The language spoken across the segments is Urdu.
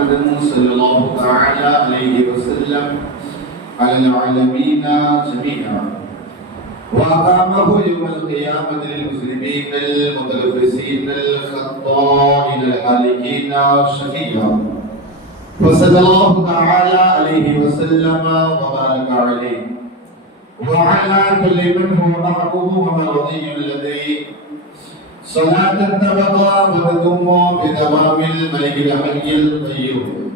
محمد صلى الله تعالى عليه وسلم على العالمين جميعا وأقامه يوم القيامة للمسلمين المتلبسين الخطائين الهالكين شفيعا وصلى الله تعالى عليه وسلم وبارك عليه وعلى كل من هو محبوب ومرضي لديه صلاة تبقى وتدوم بدوام الملك الحي القيوم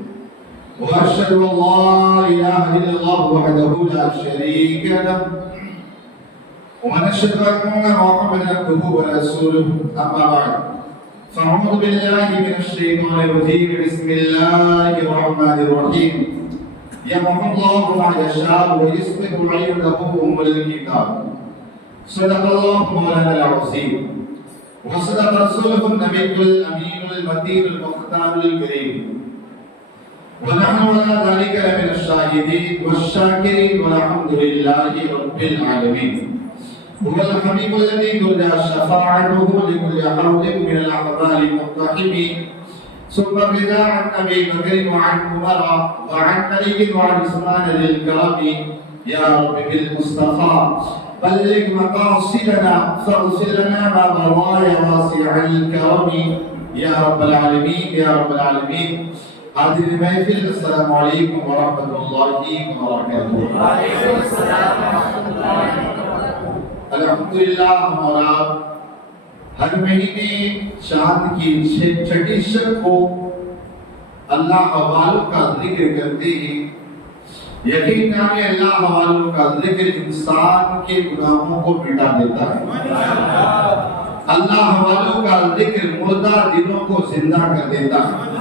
وأشهد أن لا إله إلا الله وحده لا شريك له ونشهد أن محمدا عبده ورسوله أما بعد فأعوذ بالله من الشيطان الرجيم بسم الله الرحمن الرحيم يمحو الله ما يشاء ويصلح عبده أم الكتاب صدق الله مولانا العظيم وصدق رسوله النبي الأمين المتين المختار الكريم ونحن على ذلك لمن الشاهدين والشاكرين والحمد لله رب العالمين هو الحبيب الذي ترجى شفاعته لكل حول من الأحوال المقتحمين ثم الرضا عن أبي بكر وعن عمر وعن علي وعن عثمان للكرم يا رب بالمصطفى بلغ مقاصدنا فاغفر لنا ما مضى يا واسع الكرم يا رب العالمين يا رب العالمين. حاضر محفل السلام علیکم ورحمۃ اللہ وبرکاتہ. وعلیکم السلام ورحمۃ اللہ وبرکاتہ. الحمدللہ ہمارا ہر مہینے چاند کی چھٹی شب کو اللہ حوالوں کا ذکر کرتے ہیں. یقیناً اللہ حوالوں کا ذکر انسان کے گناہوں کو مٹا دیتا ہے. اللہ حوالوں کا ذکر مردہ دلوں کو زندہ کر دیتا ہے.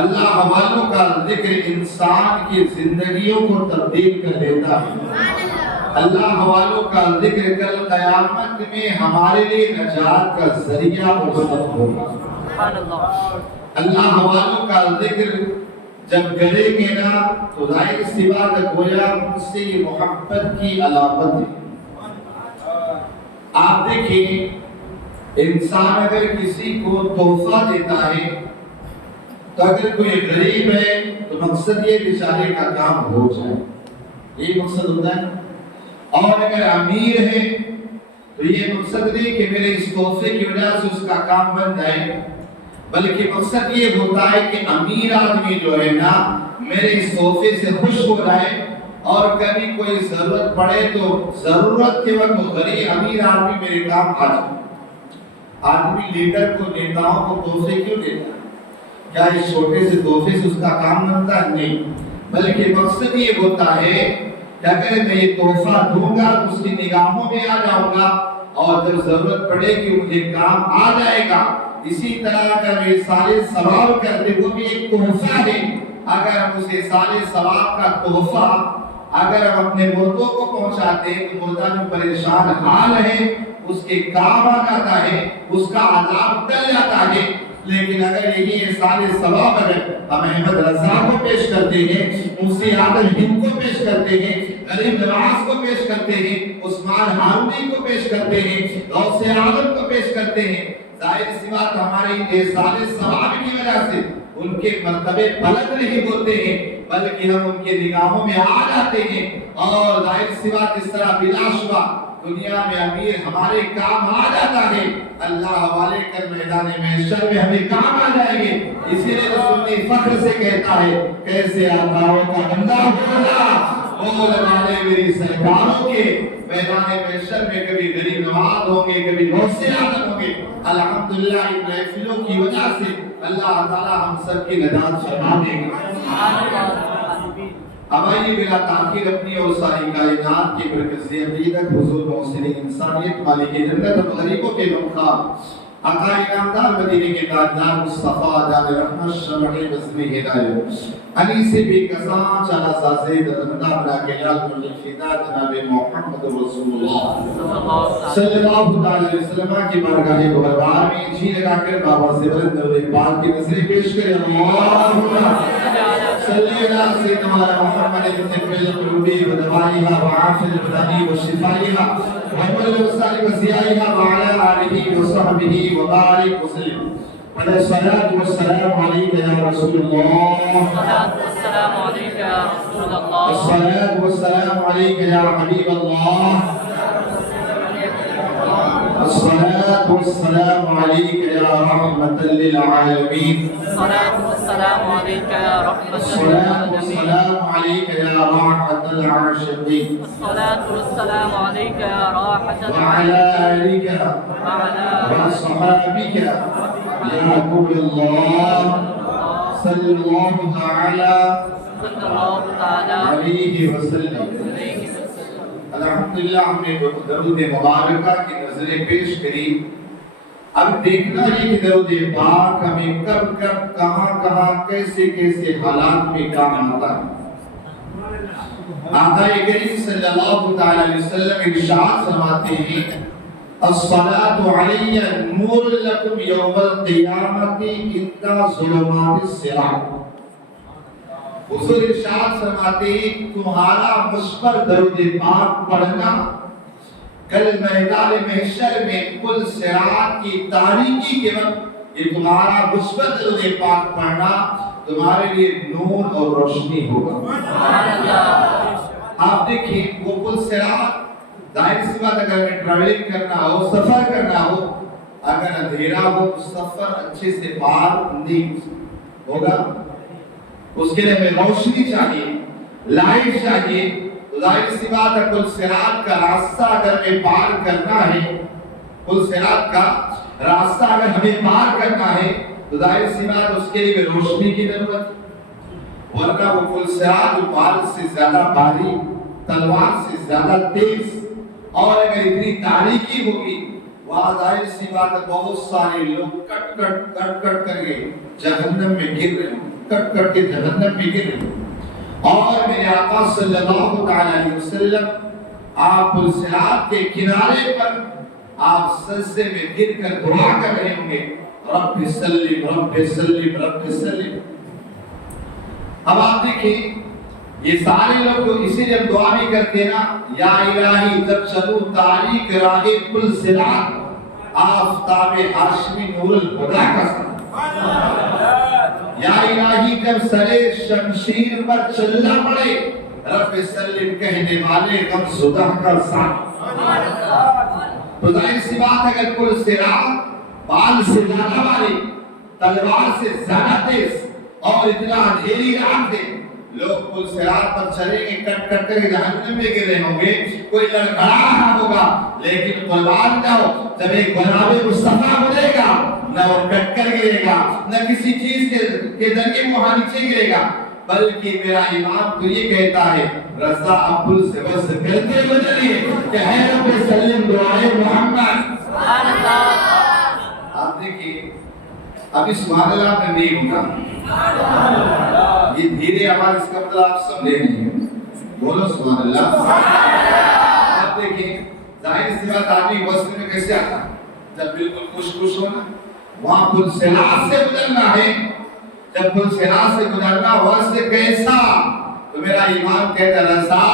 اللہ حوالوں کا ذکر انسان کی زندگیوں کو تبدیل کر دیتا ہے. اللہ حوالوں کا ذکر کل قیامت میں ہمارے لیے نجات کا ذریعہ مقدم ہوگا. اللہ حوالوں کا ذکر جب کریں گے نا تو ظاہر سی بات ہے گویا اس سے یہ محبت کی علامت ہے. آپ دیکھیں انسان اگر کسی کو تحفہ دیتا ہے تو اگر کوئی غریب ہے تو مقصد یہ بیچارے کا کام ہو جائے, یہ مقصد ہوتا ہے. اور اگر امیر ہے تو یہ مقصد نہیں کہ میرے اس تحفے کی وجہ سے اس کا کام بن جائے, بلکہ مقصد یہ ہوتا ہے کہ امیر آدمی جو ہے نا میرے اس تحفے سے خوش ہو جائے, اور کبھی کوئی ضرورت پڑے تو ضرورت کے وقت غریب امیر آدمی میرے کام آ جائے. آدمی لیڈر کو نیتاؤں کو تحفے کیوں دیتا ہے؟ کیا اس چھوٹے سے تحفے سے اس کا کام بنتا ہے؟ نہیں, بلکہ مقصد یہ ہوتا ہے کہ اگر میں یہ تحفہ دوں گا تو اس کی نگاہوں میں آ جاؤں گا, اور جب ضرورت پڑے گی مجھے کام آ جائے گا. اسی طرح اگر میں سارے ثواب کرتے وہ بھی ایک تحفہ ہے. اگر ہم اسے سارے ثواب کا تحفہ اگر ہم اپنے مردوں کو پہنچاتے ہیں تو مردہ میں پریشان حال ہے, اس کے کام آ جاتا ہے, اس کا عذاب ٹل جاتا ہے. لیکن اگر یہی سارے ثواب اگر ہم احمد رضا کو پیش کرتے ہیں, موسی عادل ہند کو پیش کرتے ہیں, غریب نواز کو پیش کرتے ہیں, عثمان ہارونی کو پیش کرتے ہیں, غوث اعظم کو پیش کرتے ہیں, ظاہر سی بات ہمارے سارے ثواب کی وجہ سے ان کے مرتبے بلند نہیں ہوتے ہیں, بلکہ ہم ان کے نگاہوں میں آ جاتے ہیں. اور ظاہر سی بات اس طرح بلا شبہ دنیا میں امیر ہمارے کام آ جاتا ہے, اللہ حوالے کر میدان محشر میں ہمیں کام آ جائیں گے. اسی لیے رسول نے فخر سے کہتا ہے کیسے آقاؤں کا بندہ ہوگا بول والے میری سرکاروں کے میدان محشر میں کبھی غریب نواز ہوں گے, کبھی غوث اعظم ہوں گے. الحمدللہ ان محفلوں کی وجہ سے اللہ تعالی ہم سب کی نجات فرما دے گا. اب آئیے بلا تاخیر اپنی اور ساری کائنات کی مرکزی عقیدت حضور محسن انسانیت مالک جنت اور غریبوں کے مقام آقا انعامدار مدینے کے تاجدار مصطفیٰ جان رحمت شمع بزم ہدایت علی سے بھی کسان چالا سازید رندہ بنا کے لال ملک فدا جناب محمد رسول اللہ صلی اللہ علیہ وسلم کی بارگاہ گوہربار میں جی لگا کر بابا سے بلند اور اقبال کی نظریں پیش کریں. اللہم صلی اللہ سیدنا محمد ابن القلوب ودوائها وعافل البدن وشفائها وحمل الوسائل وزیائها وعلى آلہ وصحبہ وبارک وسلم. الصلاة والسلام عليك يا رسول الله. الصلاة والسلام عليك يا رسول الله. الصلاة والسلام عليك يا حبيب الله. الصلاة والسلام عليك يا رحمة للعالمين. الصلاة والسلام عليك يا رحمة الصلاة للعالمين. والسلام عليك يا راحة العاشقين. الصلاة والسلام عليك يا راحة وعلى آلك وعلى وأصحابك يا رسول الله. صلى الله تعالى صلى الله تعالى عليه وسلم. عليه وسلم. الحمدللہ ہم نے درود مبارکہ کی نظریں پیش کری. اب دیکھنا یہ کہ درود پاک ہمیں کب کب کہاں کہاں کیسے کیسے حالات میں کام آتا ہے. آقا کریم صلی اللہ تعالی علیہ وسلم ارشاد فرماتے ہیں الصلاۃ علی نور لکم یوم القیامت اذا ظلمات الصراط. حضور ارشاد فرماتے ہیں تمہارا مجھ پر درود پاک پڑھنا کل میدان محشر میں پل صراط کی تاریکی کے وقت یہ تمہارا مجھ پر درود پاک پڑھنا تمہارے لیے نور اور روشنی ہوگا. آپ دیکھیں وہ پل صراط ظاہر سی بات اگر ہمیں ٹریولنگ کرنا ہو سفر کرنا ہو اگر اندھیرا ہو تو سفر اچھے سے پار نہیں ہوگا. اس کے لیے ہمیں روشنی چاہیے لائٹ چاہیے. تو ظاہر سی بات ہے پل صراط کا راستہ اگر ہمیں پار کرنا ہے پل صراط کا راستہ اگر ہمیں پار کرنا ہے تو ظاہر سی بات اس کے لیے روشنی کی ضرورت ہے. ورنہ وہ پل صراط بال سے زیادہ باریک تلوار سے زیادہ تیز اور اگر اتنی تاریکی ہوگی وہاں ظاہر سی بات ہے بہت سارے لوگ کٹ کر کے جہنم میں گر رہے ہیں کٹ کے جہنم میں گر رہے ہیں. اور میرے آقا صلی اللہ تعالی علیہ وسلم آپ پل صراط کے کنارے پر آپ سجدے میں گر کر دعا کر رہے ہوں گے رب سلم رب سلم رب سلم. اب آپ دیکھیں یہ سارے لوگ اسی جب دعا بھی کرتے نا یا الہی جب چلو تاریک راہ پل صراط آفتاب ہاشمی نور الہدی کا یا الہی جب سرے شمشیر پر چلنا پڑے رب سلم کہنے والے غم زدہ کا ساتھ. تو ظاہر سی بات اگر پل صراط بال سے زیادہ باری تلوار سے زیادہ تیز اور اتنا اندھیری رات ہے لوگ پل صراط پر چلیں گے کٹ کر جہنم میں گر رہے ہوں گے. کوئی لڑکڑا رہا ہوگا لیکن قربان جاؤ جب ایک غلام مصطفیٰ بنے گا نہ وہ کٹ کر گرے گا نہ کسی چیز کے ذریعے وہاں نیچے گرے گا بلکہ میرا امام تو یہ کہتا ہے رضا ابل سے بس کرتے ہوئے چلیے کہ اے رب سلم دعائے محمد. آپ دیکھیے ابھی سبحان اللہ میں نہیں ہوگا یہ دھیرے ہمارے اس کا مطلب آپ سمجھے نہیں ہیں. بولو سبحان اللہ. آپ دیکھیں ظاہر سی بات آدمی وصل میں کیسے آتا ہے جب بالکل خوش ہونا وہاں پل صراط سے گزرنا ہے. جب پل صراط سے گزرنا وصل کیسا تو میرا امام کہتا رضا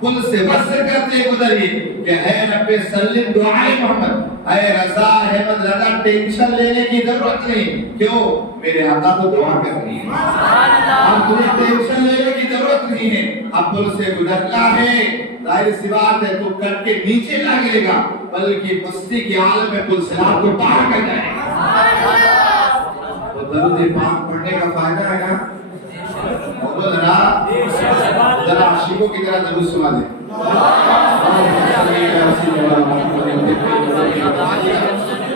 پل سے وصل کرتے گزریے کہ اے رب سلم دعائے محمد. اے رضا احمد رضا ٹینشن لینے کی ضرورت نہیں. کیوں میرے آقا تو دعا کر رہی ہے اب تمہیں ٹینشن لینے کی ضرورت نہیں ہے. اب پل سے گزرنا ہے ظاہر سی بات ہے تو کر کے نیچے نہ گرے گا بلکہ مستی کی عالم میں پل صراط کو پار کر جائے گا. تو درود پاک پڑھنے کا فائدہ ہے نا. بولو ذرا عاشقوں کی طرح درود سنا دیں.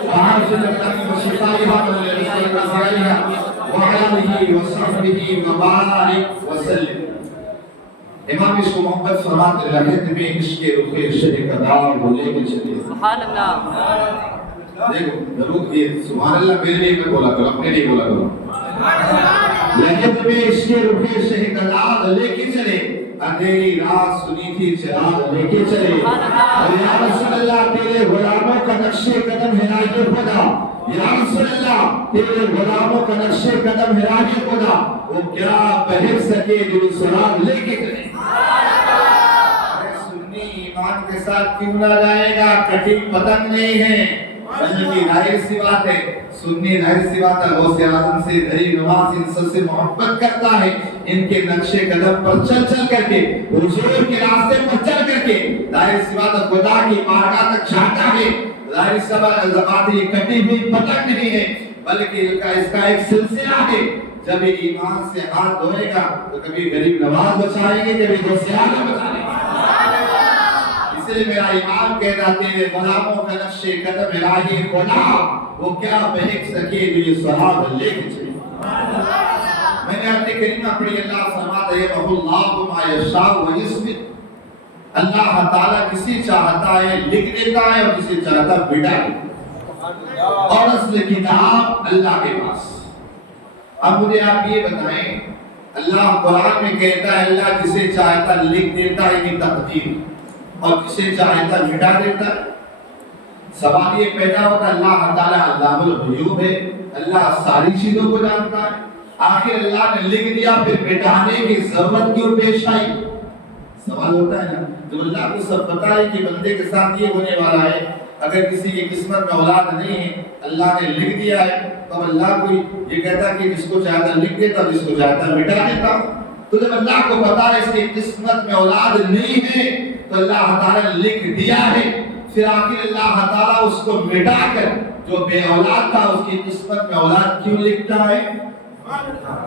باہر سے جب تک مصطفی بات وعلى وصحبه وبارك وسلم. امام اس کو محبت فرماتے رہے تمہیں عشق رخ شہ قدار ہو لے کے چلیے. سبحان اللہ. دیکھو ضرور یہ سبحان اللہ میرے لیے میں بولا کرو اپنے لیے بولا کرو. لیکن تمہیں عشق رخ شہ قدار لے کے چلے اندھیری رات سنی تھی چراغ لے کے چلے. اور یا رسول اللہ تیرے غلاموں کا نقش قدم ہے راہ خدا. یا رسول اللہ تیرے غلاموں کا نقش قدم ہے راہ خدا. وہ کیا پہن سکے دل سراغ لے کے چلے. سنی ایمان کے ساتھ کیوں نہ جائے گا کٹنگ پتنگ نہیں ہے بلکہ ظاہر سی بات ہے سنی ظاہر سی بات ہے غوث اعظم سے غریب نواز ان سب سے محبت کرتا ہے ان کے نقش قدم پر چل چل کر کے حضور کے راستے پر چل کر کے ظاہر سی بات ہے خدا کی بارگاہ تک جاتا ہے ظاہر سی بات ہے یہ کٹی ہوئی پتنگ نہیں ہے بلکہ اس کا ایک سلسلہ ہے جب یہ ایمان سے ہاتھ دھوئے گا تو کبھی غریب نواز بچائیں گے کبھی غوث اعظم بچائیں گے اس لیے میرا ایمان کہتا ہے غلاموں کا نقش قدم الہی خدا وہ کیا بہک سکے جو یہ صحابہ لے کے چلے میں نے اپنی کریمہ پڑھی اللہ فرماتا ہے اللہ ما یشاء و یثبت اللہ تعالیٰ کسی چاہتا ہے لکھ دیتا ہے اور کسی چاہتا ہے مٹا دیتا اور اصل کتاب اللہ کے پاس اب مجھے آپ یہ بتائیں اللہ قرآن میں کہتا ہے اللہ کسے چاہتا لکھ دیتا ہے یہ تقدیر اور کسے چاہتا مٹا دیتا ہے سوال یہ پیدا ہوتا ہے اللہ تعالیٰ علام الغیوب ہے اللہ ساری چیزوں کو جانتا ہے آخر اللہ نے لکھ دیا پھر مٹانے کی ضرورت کیوں پیش آئی سوال ہوتا ہے نا جب اللہ کو سب پتا ہے کہ بندے کے ساتھ یہ ہونے والا ہے اگر کسی کی قسمت میں اولاد نہیں ہے اللہ نے لکھ دیا ہے تو اللہ کو یہ کہتا کہ جس کو چاہتا لکھ دیتا جس کو چاہتا مٹا دیتا تو جب اللہ کو پتا ہے اس کی قسمت میں اولاد نہیں ہے تو اللہ تعالیٰ نے لکھ دیا ہے پھر آخر اللہ تعالیٰ اس کو مٹا کر جو بے اولاد تھا اس کی قسمت میں اولاد کیوں لکھتا ہے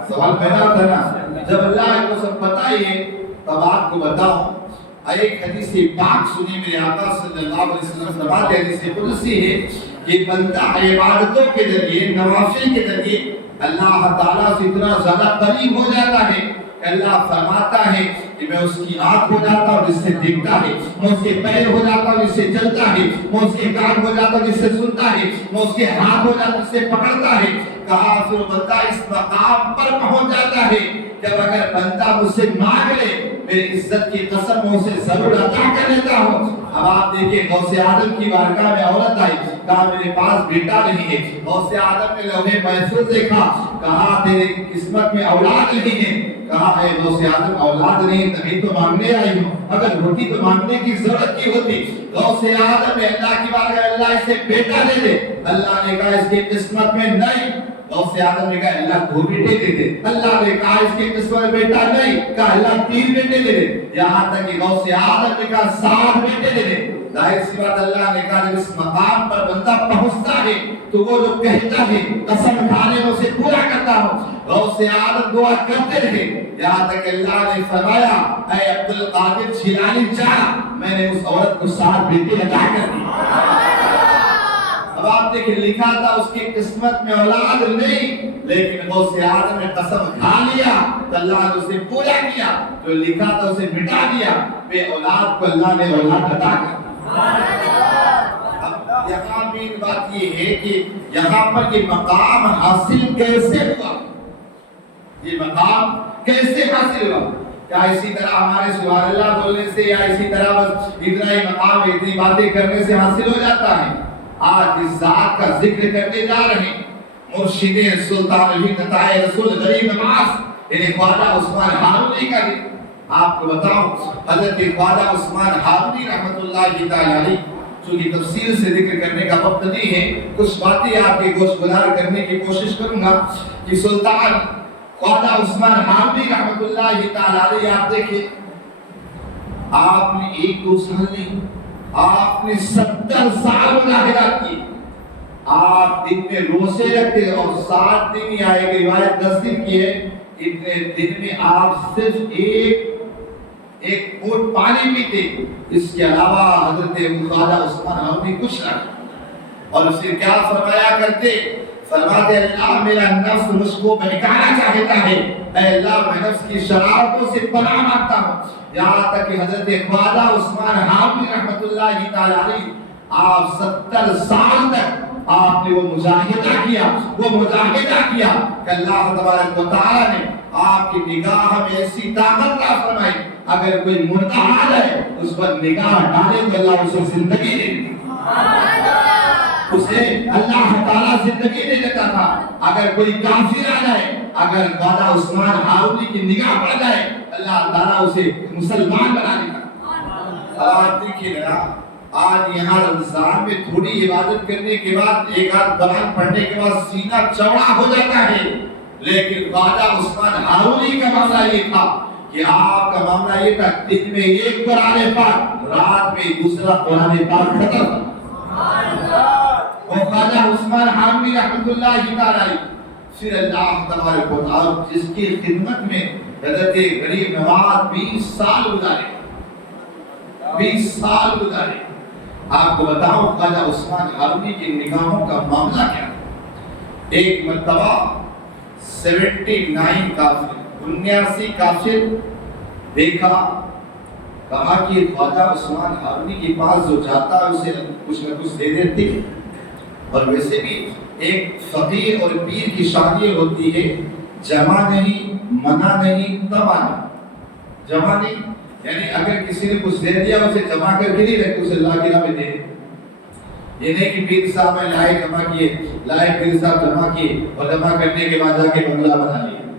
سوال پیدا ہوتا ہے نا جب اللہ کو سب پتا ہی ہے تب آپ کو بتاؤں ایک حدیث پاک سنی میرے آقا صلی اللہ علیہ وسلم فرماتے ہیں حدیث قدسی ہے کہ بندہ عبادتوں کے ذریعے نوافل کے ذریعے اللہ تعالیٰ سے اتنا زیادہ قریب ہو جاتا ہے کہ اللہ فرماتا ہے کہ میں اس کی آنکھ ہو جاتا ہوں جس سے دیکھتا ہے میں اس کے پیر ہو جاتا ہوں جس سے چلتا ہے میں اس کے کان ہو جاتا ہوں جس سے سنتا ہے میں اس کے ہاتھ ہو جاتا ہوں جس سے پکڑتا ہے کہا پھر بندہ اس مقام پر پہنچ جاتا ہے جب اگر بندہ مجھ سے مانگ لے میری عزت کی قسم میں اسے ضرور عطا کر لیتا ہوں اب آپ دیکھیں غوث اعظم کی بارگاہ میں عورت آئی کہا میرے پاس بیٹا نہیں ہے غوث اعظم نے لوہے محفوظ دیکھا کہا تیری قسمت میں اولاد نہیں ہے کہا ہے غوث اعظم اولاد نہیں تبھی تو مانگنے آئی ہوں اگر ہوتی تو مانگنے کی ضرورت کی ہوتی غوث اعظم نے اللہ کی بارگاہ اللہ اسے بیٹا دے دے اللہ نے کہا اس کی قسمت میں نہیں غوث اعظم نے کہا اللہ دو بیٹے دے دے اللہ نے کہا اس کی قسمت میں بیٹا نہیں کہا اللہ 3 بیٹے دے دے یہاں تک کہ غوث اعظم نے کہا 7 بیٹے دے دے ظاہر سی بات اللہ نے کہا جب اس مقام پر بندہ پہنچتا ہے تو وہ جو کہتا ہے قسم کھانے میں اسے پورا کرتا ہوں غوث اعظم دعا کرتے رہے یہاں تک اللہ نے فرمایا اے عبدالقادر جیلانی جا میں نے اس عورت کو 7 بیٹے عطا کر دی اب آپ دیکھیں لکھا تھا اس کی قسمت میں اولاد نہیں لیکن غوث اعظم نے قسم کھا لیا تو اللہ نے اسے پورا کیا جو لکھا تھا اسے مٹا دیا بے اولاد کو اللہ نے اولاد عطا کر اب یہاں بھی بات یہ ہے کہ یہاں پر یہ مقام حاصل کیسے ہوا یہ مقام کیسے حاصل ہوا کیا اسی طرح ہمارے سبحان اللہ بولنے سے یا اسی طرح بس اتنا ہی مقام اتنی باتیں کرنے سے حاصل ہو جاتا ہے آج اس ذات کا ذکر کرنے جا رہے ہیں مرشد سلطان الہند رسول غریب نواز یعنی خواجہ عثمان ہارونی کا ذکر آپ کو بتاؤں حضرت خواجہ عثمان ہارونی رحمت اللہ تعالی علیہ چونکہ تفصیل سے ذکر کرنے کا وقت نہیں ہے کچھ باتیں آپ کے گوش گزار کرنے کی کوشش کروں گا کہ سلطان خواجہ عثمان ہارونی رحمت اللہ تعالی علیہ آپ دیکھیں آپ نے 1-2 سال نہیں آپ نے 70 سال مجاہدات کی آپ دن میں روزے رکھتے اور 7 دن یا ایک روایت 10 دن کی ہے اتنے دن میں آپ صرف ایک گھونٹ پانی پیتے اس کے علاوہ حضرت خواجہ عثمان ہارونی کچھ نہ اور اسے کیا فرمایا کرتے فرماتے اللہ میرا نفس مجھ کو بہکانا چاہتا ہے اے اللہ میں نفس کی شرارتوں سے پناہ مانگتا ہوں یہاں تک کہ حضرت خواجہ عثمان ہارونی رحمت اللہ تعالی علیہ آپ 70 سال تک آپ نے وہ مجاہدہ کیا کہ اللہ تبارک و تعالی نے آپ کی نگاہ میں ایسی طاقت عطا فرمائی اگر کوئی مردہ آ جائے اس پر نگاہ ڈالے تو اللہ اسے زندگی دے اسے اللہ تعالیٰ زندگی دے دیتا تھا اگر کوئی کافر آ جائے اگر خواجہ عثمان ہارونی کی نگاہ پڑ جائے اللہ تعالیٰ اسے مسلمان بنا دیتا آپ دیکھیے گا آج یہاں رمضان میں تھوڑی عبادت کرنے کے بعد ایک آدھ قرآن پڑھنے کے بعد سینہ چوڑا ہو جاتا ہے، لیکن خواجہ عثمان ہارونی کا معاملہ یہ تھا کہ آپ کا معاملہ یہ تھا دن میں ایک قرآن پاک، رات میں دوسرا قرآن پاک ختم۔ اور خواجہ عثمان ہارونی رحمۃ اللہ تعالی پھر اللہ تبارک و تعالی جس کی خدمت میں حضرت غریب نواز 20 سال گزارے، 20 سال گزارے۔ آپ کو بتاؤں خواجہ عثمان ہارونی کی نگاہوں کا معاملہ کیا؟ ایک مرتبہ 79 کافر، 79 کافر دیکھا، کہا کہ خواجہ عثمان ہارونی کے پاس جو جاتا ہے اسے کچھ نہ کچھ دے دیتے، اور ویسے بھی ایک فقیر اور پیر کی شادی ہوتی ہے، جمع نہیں، منع نہیں، تمع نہیں۔ جمع نہیں یعنی اگر کسی نے کچھ دے دیا اسے جمع کر کے نہیں رکھتے، اسے اللہ کی راہ میں دے۔ یہ نہیں کہ پیر صاحب نے لائے جمع کیے، لائے پیر صاحب جمع کیے اور جمع کرنے کے بعد جا کے بنگلہ بنا لیا،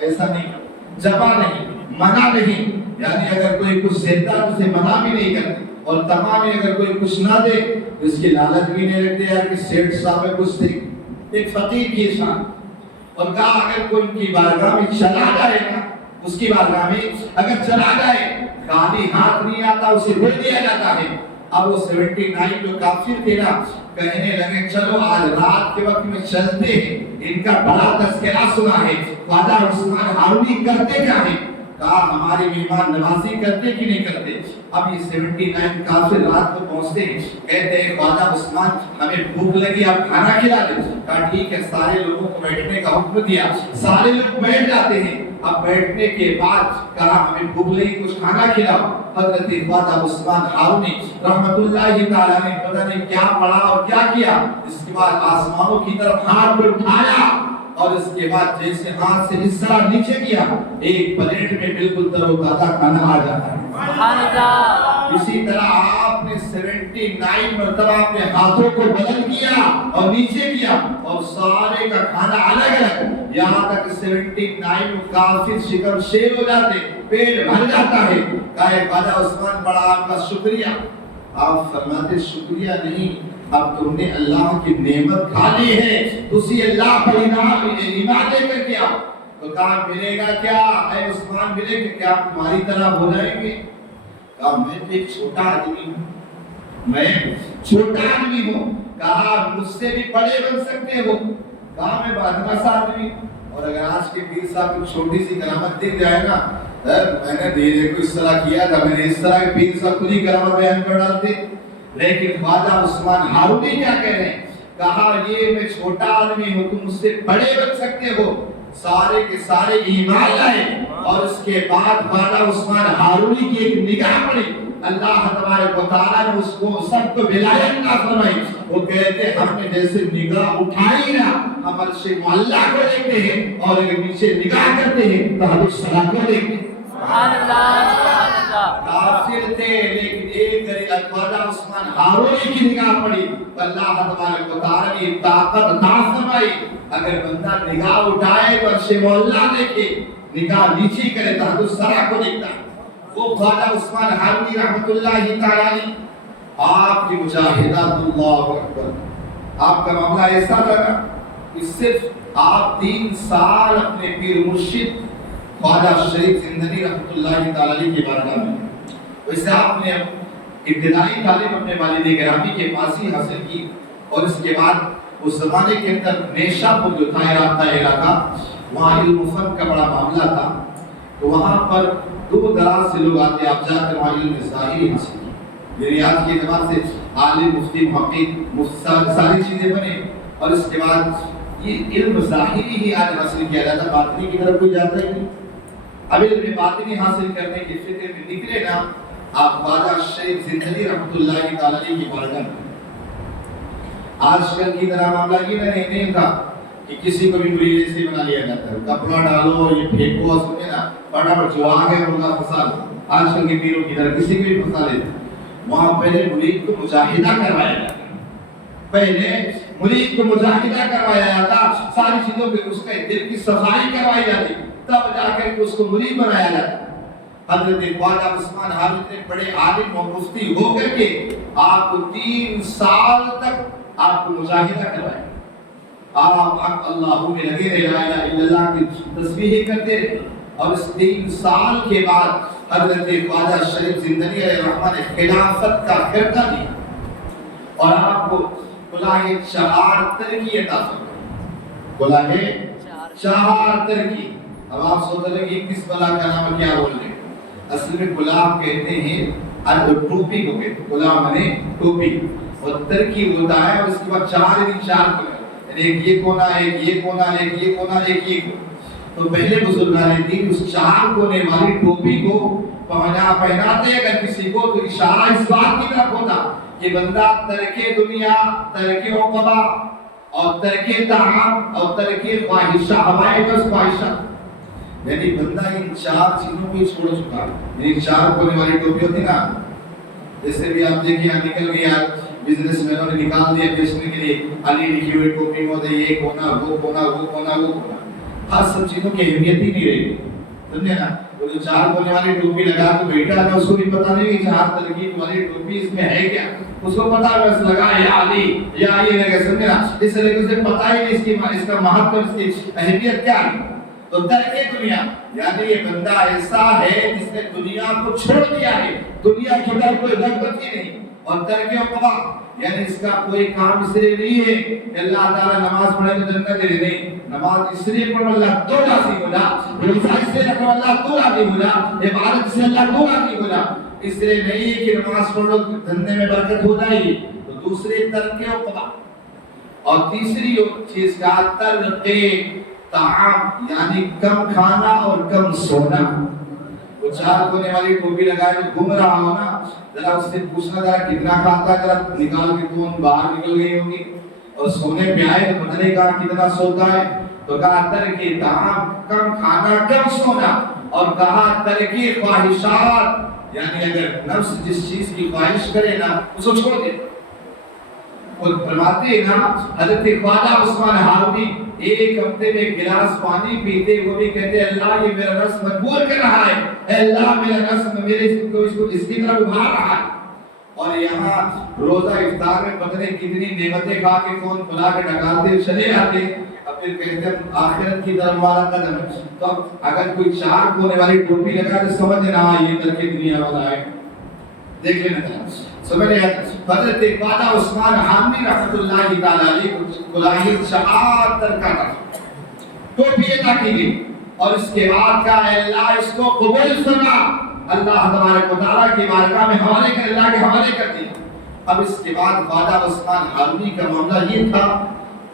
ایسا نہیں۔ جمع نہیں، منع نہیں، یعنی اگر کوئی کچھ دیتا تو اسے منع بھی نہیں کرتے، اور تمع میں اگر کوئی کچھ نہ دے تو اس کی لالچ بھی نہیں رکھتے یار کہ سیٹھ صاحب میں کچھ دے۔ ایک فقیر کی شان، اور کہا اگر کوئی ان کی بارگاہ میں چلا جائے گا، اس کی بارگاہ میں اگر چلا جائے خالی ہاتھ نہیں آتا، اسے دے دیا جاتا ہے۔ اب وہ 79 جو کافر تھے نا کہنے لگے چلو آج رات کے وقت میں چلتے ہیں، ان کا بڑا تذکرہ سنا ہے، خواجہ عثمان ہارونی کرتے کیا ہیں؟ کہا ہماری مہمان نوازی کرتے کہ نہیں کرتے؟ اب یہ 79 کافر رات کو پہنچتے ہیں، کہتے ہیں خواجہ عثمان ہمیں بھوک لگی، آپ کھانا کھلا دیں۔ کہا ٹھیک ہے، سارے لوگوں کو بیٹھنے کا حکم دیا، سارے لوگ بیٹھ جاتے ہیں۔ اب بیٹھنے کے بعد کہا ہمیں بھوک لگی، کچھ کھانا کھلاؤ۔ حضرت خواجہ عثمان ہارونی رحمۃ اللہ تعالی نے پتہ نہیں کیا پڑھا اور کیا کیا، اس کے بعد آسمانوں کی طرف ہاتھ کو اٹھایا، اور اس کے بعد جیسے ہاتھ سے اس طرح نیچے کیا، ایک پلیٹ میں بالکل تر و تازہ کھانا آ جاتا ہے۔ سبحان اللہ۔ اسی طرح آپ نے 79 مرتبہ اپنے ہاتھوں کو بدل کیا اور نیچے کیا، اور سارے کا کھانا الگ الگ، یہاں تک 79 کافر شکم شیر ہو جاتے، پیٹ بھر جاتا ہے۔ کہا خواجہ عثمان بڑا آپ کا شکریہ۔ آپ فرماتے شکریہ نہیں، اب تم نے اللہ کی نعمت کھا لی ہے، اسی اللہ پر ایمان لے کر کیا۔ تو کہا ملے گا کیا اے عثمان، ملے گا کیا تمہاری طرح ہو جائیں گے؟ کہا میں تو ایک چھوٹا آدمی ہوں، میں چھوٹا آدمی ہوں۔ کہا مجھ سے بھی بڑے بن سکتے ہو؟ کہا میں بادشاہ آدمی، اور اگر آج کے پیر صاحب کو چھوٹی سی کرامت دکھ جائے نا، میں نے دھیرے کو اس طرح کیا تھا، میں نے اس طرح کے پیر صاحب خود ہی کرامت بیان کر ڈالتے۔ لیکن خواجہ عثمان ہارونی کیا کہہ رہے ہیں؟ کہا یہ میں چھوٹا آدمی ہوں، تم مجھ سے بڑے بن سکتے ہو۔ سارے کے سارے ایمان لائے، اور اس کے بعد خواجہ عثمان ہارونی کی ایک نگاہ پڑی، اللہ تبارک و تعالیٰ نے اس کو سب کو ولایت عطا فرمائی۔ وہ کہتے ہم نے جیسے نگاہ اٹھائی نا، ہم عرش معلیٰ کو دیکھتے ہیں، اور اگر نیچے نگاہ کرتے ہیں تو ہم اس صلاح کو دیکھتے ہیں۔ سبحان اللہ، سبحان اللہ۔ کافر تھے لیکن ایک خواجہ عثمان ہارونی کی نگاہ پڑی، اللہ تبارک و تعالیٰ نے طاقت عطا فرمائی۔ اگر بندہ نگاہ اٹھائے تو عرش معلیٰ دیکھے، نگاہ نیچے کرے تو ہم اس صلاح کو دیکھتا ہے۔ وہ خواجہ عثمان ہارونی رحمۃ اللہ تعالی، آپ کی مجاہدات، اللہ اکبر، آپ کا معاملہ ایسا تھا نا کہ صرف آپ 3 سال اپنے پیر مرشد خواجہ شریف زندانی رحمۃ اللہ تعالی کی بارگاہ میں، ویسے آپ نے ابتدائی تعلیم اپنے والد گرامی کے پاس ہی حاصل کی، اور اس کے بعد اس زمانے کے اندر نیشا پور جو تھا عراق کا علاقہ، وہاں علم فن کا بڑا معاملہ تھا، تو وہاں پر دور دراز سے لوگ آتے، آپ جا کر وہاں علم ظاہری حاصل کی، ریاض کے اعتبار سے عالم، مفتی، محقق، ساری چیزیں بنے، اور اس کے بعد یہ علم ظاہری ہی آج حاصل کیا جاتا، باطنی کی طرف کوئی جاتا ہی نہیں۔ اب علم باطنی حاصل کرنے کی فکر میں نکلے نا، آپ خواجہ شیخ زندانی رحمۃ اللہ تعالی کی بارگاہ میں۔ آج کل کی طرح معاملہ یہ نہیں تھا کہ کسی کو بھی مرید ایسے بنا لیا جاتا ہے، کپڑا ڈالو، یہ پھینکو، سمجھے نا، فٹافٹ جو آ گئے ان کا فساد۔ آج کل کے پیروں کی طرح کسی کو بھی پھنسا لیتے، وہاں پہلے مرید کو مجاہدہ کروایا جاتا، پہلے مرید کو مجاہدہ کروایا جاتا، ساری چیزوں پہ اس کے دل کی صفائی کروائی جاتی، تب جا کر اس کو مرید بنایا جاتا۔ حضرت خواجہ عثمان حامد نے بڑے عالم و مفتی ہو کر کے آپ کو 3 سال تک آپ کو مجاہدہ کروایا. آپ حق اللہ میں لگے رہے، لا الہ الا اللہ کی تسبیح کرتے رہے، اور اس 3 سال کے بعد حضرت خواجہ شریف زندگی علیہ الرحمن نے خلافت کا خرطہ دیا اور آپ کو کلاه چہار ترکی عطا فرمائی. کلاه چہار ترکی. اب آپ سوچ رہے کہ کس بلا کا نام کیا بول رہے ہیں؟ اصل میں کلاه کہتے ہیں ٹوپی کو کہتے ہیں. کلاه مانے ٹوپی، اور ترکی ہوتا ہے، اور اس کے بعد 4 کلر، ایک یہ کونا، ایک یہ کونا، ایک یہ کونا، ایک یہ کونا. تو پہلے بزرگان دین اس 4 کونے والی ٹوپی کو پہناتے اگر کسی کو تو اشارہ اس بات کی طرف ہوتا کہ بندہ ترک دنیا، ترک عقبہ اور ترک طعام اور ترک خواہشہ، ہوائے بس خواہشہ، یعنی بندہ ان 4 چیزوں کو چھوڑ چکا. یہ 4 کونے والی ٹوپی ہوتی نا، جیسے بھی آپ دیکھیں نکل گیا بزنس مینوں نے نکال دیا بیچنے کے لیے، علی لکھی ہوئی ٹوپی کو دے، یہ کونا وہ کونا وہ کونا وہ کونا، ہر سب چیزوں کی اہمیت ہی نہیں رہی. سمجھے نا؟ وہ جو 4 کونے والی ٹوپی لگا کے بیٹھا ہے اس کو بھی پتہ نہیں کہ 4 ترکیب والی ٹوپی اس میں ہے کیا، اس کو پتہ بس لگا یا علی یا یہ لگا. سمجھے نا؟ اس لیے اسے پتہ ہی نہیں اس کا مہتو، اس کی اہمیت کیا ہے. تو ترک دنیا یعنی یہ بندہ ایسا ہے جس نے دنیا کو چھوڑ دیا ہے، دنیا کی طرف کوئی رغبت ہی نہیں. اور ترک عقبہ یعنی اس کا کوئی کام اس لیے نہیں ہے کہ اللہ تعالیٰ نماز پڑھے تو جنت دے دے. نہیں، نماز اس لیے پڑھو اللہ تو راضی ہو جا، روزہ اس لیے رکھو اللہ تو راضی ہو جا، عبادت سے اللہ تو راضی ہو جا. اس لیے نہیں ہے کہ نماز پڑھو دھندے میں برکت ہو جائے گی. تو دوسرے ترک عقبہ. اور تیسری چیز کا ترک طعام یعنی کم کھانا اور کم سونا. وہ 4 کونے والی ٹوپی لگائے جو گھوم رہا ہو نا، ذرا اس سے پوچھنا ذرا کتنا کھاتا ہے، ذرا نکال کے کون باہر نکل گئی ہوگی. اور سونے پہ آئے تو پتہ نہیں کہا کتنا سوتا ہے. تو کہا ترک طعام، کم کھانا کم سونا. اور کہا ترک خواہشات یعنی اگر نفس جس چیز کی خواہش کرے نا اس کو چھوڑ دے. اور فرماتے ہیں نا حضرت خواجہ عثمان حارمی ایک ہفتے میں ایک گلاس پانی پیتے وہ بھی کہتے اللہ یہ میرا نفس مجبور کر رہا ہے، اے اللہ میرا نفس میرے اس کی طرف ابھار رہا ہے. اور یہاں روزہ افطار میں پتہ نہیں کتنی نعمتیں کھا کے کون بلا کے ڈکالتے چلے جاتے، اب پھر کہتے ہیں آخرت کی طرف ہمارا قدم ہے. تو اگر کوئی 4 کونے والی ٹوپی لگا تو سمجھ نہ یہ ترک دنیا والا ہے. دیکھ لینا سمجھ لیا. حضرت خواجہ عثمان حامدی رحمۃ اللہ تعالی علیہ کلاه چہار ترکا ٹوپی عطا کی گئی. اور اس کے بعد کا اللہ اس کو قبول فرما، اللہ تبارک و تعالیٰ کی بارگاہ میں حوالے کر، اللہ کے حوالے کر دیا. اب اس کے بعد خواجہ عثمان حامدی کا معاملہ یہ تھا،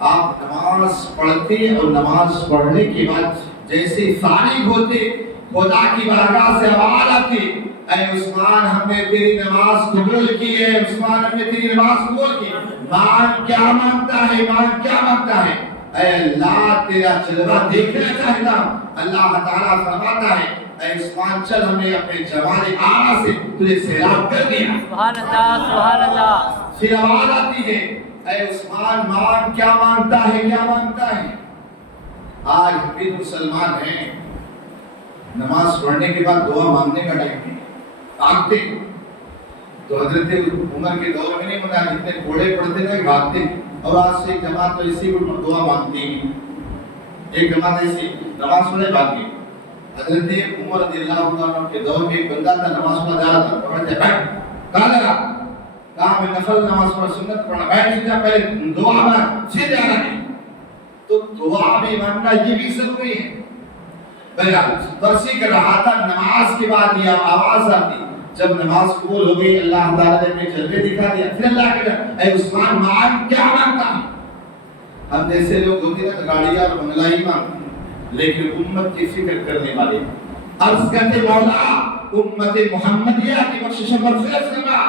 آپ نماز پڑھتے اور نماز پڑھنے کے بعد جیسے فارغ ہوتے خدا کی بارگاہ سے آواز آتی، اے عثمان ہم نے تیری نماز قبول کی ہے، عثمان ہم نے تیری نماز قبول کی. مان کیا مانگتا ہے، مان کیا مانگتا ہے؟ اے اللہ تیرا جلوہ دیکھنا چاہتا ہوں. اللہ تعالیٰ فرماتا ہے اے عثمان چل ہم نے اپنے جمال آرا سے تجھے سیراب کر دیا. سبحان اللہ سبحان اللہ. پھر آواز آتی ہے اے عثمان مان کیا مانگتا ہے، کیا مانگتا ہے؟ آج بھی مسلمان ہیں نماز پڑھنے کے بعد دعا مانگنے کا ٹائم نہیں بھاگتے. تو حضرت عمر کے دور میں نہیں بنا جتنے گھوڑے پڑھتے تھے بھاگتے. اور آج سے ایک جماعت تو اسی کو دعا مانگتی ہے، ایک جماعت ایسی نماز پڑھے بھاگتی. حضرت عمر رضی اللہ عنہ کے دور میں ایک بندہ تھا نماز پڑھا جا رہا تھا، پڑھتے بیٹھ کہاں لگا، کہاں میں نفل نماز پڑھ سنت پڑھا، بیٹھ جا پہلے دعا مانگ پھر جانا نہیں. تو دعا بھی مانگنا یہ بھی ضروری ہے. بہرحال ترسی کر رہا تھا، نماز کے بعد یہ آواز آتی جب نماز قبول ہو گئی اللہ تعالیٰ نے اپنے جلوے دکھا دیا. پھر اللہ کے اے عثمان مان کیا مانگتا ہے؟ ہم جیسے لوگ ہوتے ہیں گاڑیاں اور بنگلہ ہی مانگتے ہیں، لیکن امت کی فکر کرنے والے عرض کرتے مولا امت محمدیہ کی بخشش و مغفرت فرما.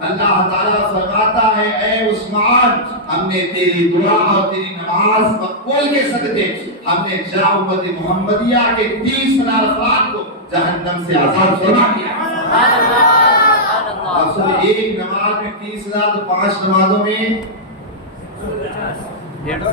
اللہ تعالیٰ فرماتا ہے اے عثمان ہم نے تیری دعا اور تیری نماز مقبول کے صدقے ہم نے جا امت محمدیہ کے 30,000 افراد کو جہنم سے آزاد فرما دیا. اصل ایک نماز میں 30,000 تو 5 نمازوں میں 150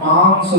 500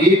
1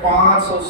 500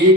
1